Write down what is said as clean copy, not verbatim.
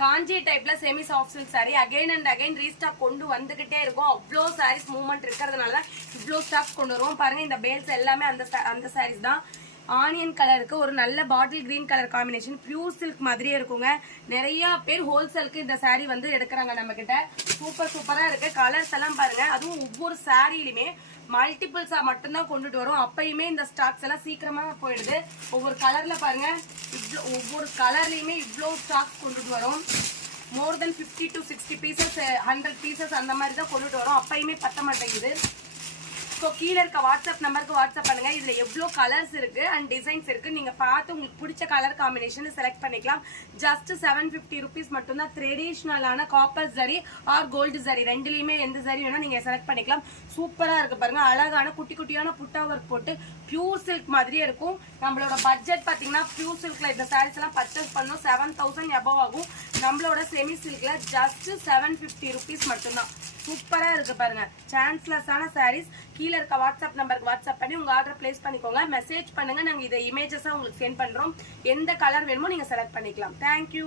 காஞ்சி டைப்ல semi soft silk sorry again and again restock கொண்டு வந்துகிட்டே இருக்கும். அவ்வளோ சாரீஸ் மூவ்மெண்ட் இருக்கிறதுனால இவ்வளோ ஸ்டாக் கொண்டு வருவோம். பாருங்க இந்த பேல்ஸ் எல்லாமே அந்த சாரீஸ் தான். ஆனியன் கலருக்கு ஒரு நல்ல bottle green colour combination, pure silk மாதிரியே இருக்குங்க. நிறைய பேர் ஹோல்சேலுக்கு இந்த சாரீ வந்து எடுக்கிறாங்க நம்ம கிட்ட. சூப்பரா இருக்கு. கலர்ஸ் எல்லாம் பாருங்க. அதுவும் ஒவ்வொரு சாரிலுமே மல்டிபிள்ஸா மட்டும்தான் கொண்டுட்டு வரும். அப்பயுமே இந்த ஸ்டாக்ஸ் எல்லாம் சீக்கிரமா போயிடுது. ஒவ்வொரு கலர்ல பாருங்க, ஒவ்வொரு கலர்லயுமே இவ்வளோ ஸ்டாக் கொண்டுட்டு வரும். மோர் தென் 50 to 60 பீசஸ் 100 பீசஸ் அந்த மாதிரி தான் கொண்டுட்டு வரும். அப்பயுமே பத்த மாட்டேங்குது. ஸோ கீழே இருக்க வாட்ஸ்அப் நம்பருக்கு வாட்ஸ்அப் பண்ணுங்க. இதுல எவ்வளோ கலர்ஸ் இருக்கு அண்ட் டிசைன்ஸ் இருக்கு, நீங்க பார்த்து உங்களுக்கு பிடிச்ச கலர் காம்பினேஷன் செலக்ட் பண்ணிக்கலாம். ஜஸ்ட் 750 rupees மட்டும்தான். ட்ரெடிஷ்னலான copper zari or gold zari ரெண்டுலையுமே எந்த ஜரி வேணா நீங்க செலக்ட் பண்ணிக்கலாம். சூப்பரா இருக்கு பாருங்க. அழகான குட்டி குட்டியான புட்டா ஒர்க் போட்டு பியூர் சில்க் மாதிரியே இருக்கும். நம்மளோட பட்ஜெட் பாத்தீங்கன்னா பியூர் சில்க்ல இந்த சாரீஸ் எல்லாம் பர்ச்சேஸ் பண்ணோம் 7000 above ஆகும். நம்மளோட செமி சில்க்ல ஜஸ்ட் 750 rupees மட்டும்தான். சூப்பரா இருக்கு பாருங்க. சான்ஸ்லெஸ்ஸான சாரீஸ். கீழே இருக்க வாட்ஸ்அப் நம்பருக்கு வாட்ஸ்அப் பண்ணி உங்க ஆர்டர் பிளேஸ் பண்ணிக்கோங்க. மெசேஜ் பண்ணுங்க. நாங்க இதை இமேஜஸா உங்களுக்கு சென்ட் பண்றோம். எந்த கலர் வேணுமோ நீங்க செலக்ட் பண்ணிக்கலாம். தேங்க்யூ.